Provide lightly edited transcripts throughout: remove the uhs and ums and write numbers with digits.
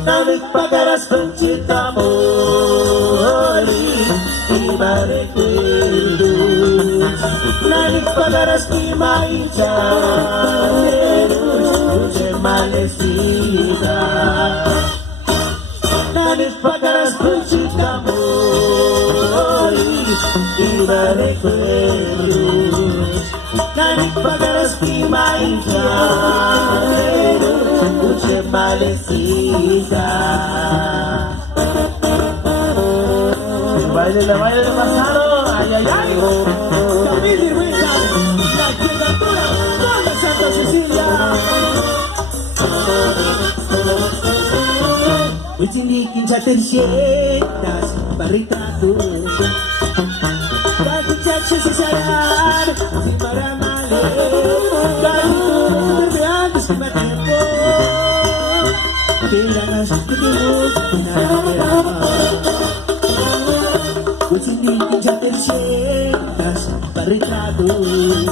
Balik pagkaras penciptamu Iba recuerdos Balik pagkaras imainca Luce malecida Balik pagkaras penciptamu Iba recuerdos Balik pagkaras imainca Malecida. Baile de pasado, ay, ay, ay. David Irwinda, la criatura, toda Santa Cecilia. Ultimikin sa tercietas, barritados. Katuchak sa sisaran, si maramali. Kahito, terbiantes que matiempo. Kailangan sa tinuod, pinarapiraman Kutsinikin sa tersyetas, paritrados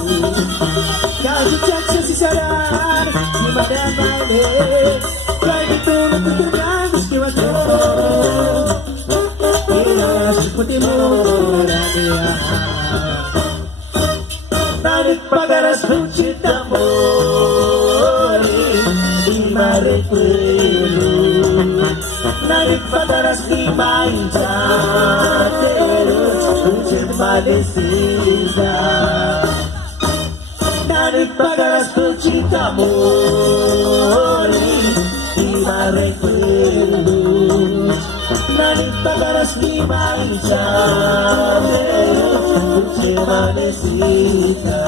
Kasutsak sa sisaran, di madamali Kahit ito natutunan, gusto mato Kailangan sa puti mo, maramihan Balik pagaras pencipta mo Recuerdos Narik padaras imainca Luce malecida Narik padaras pencipta amor Ima recuerdos Narik padaras imainca Luce malecida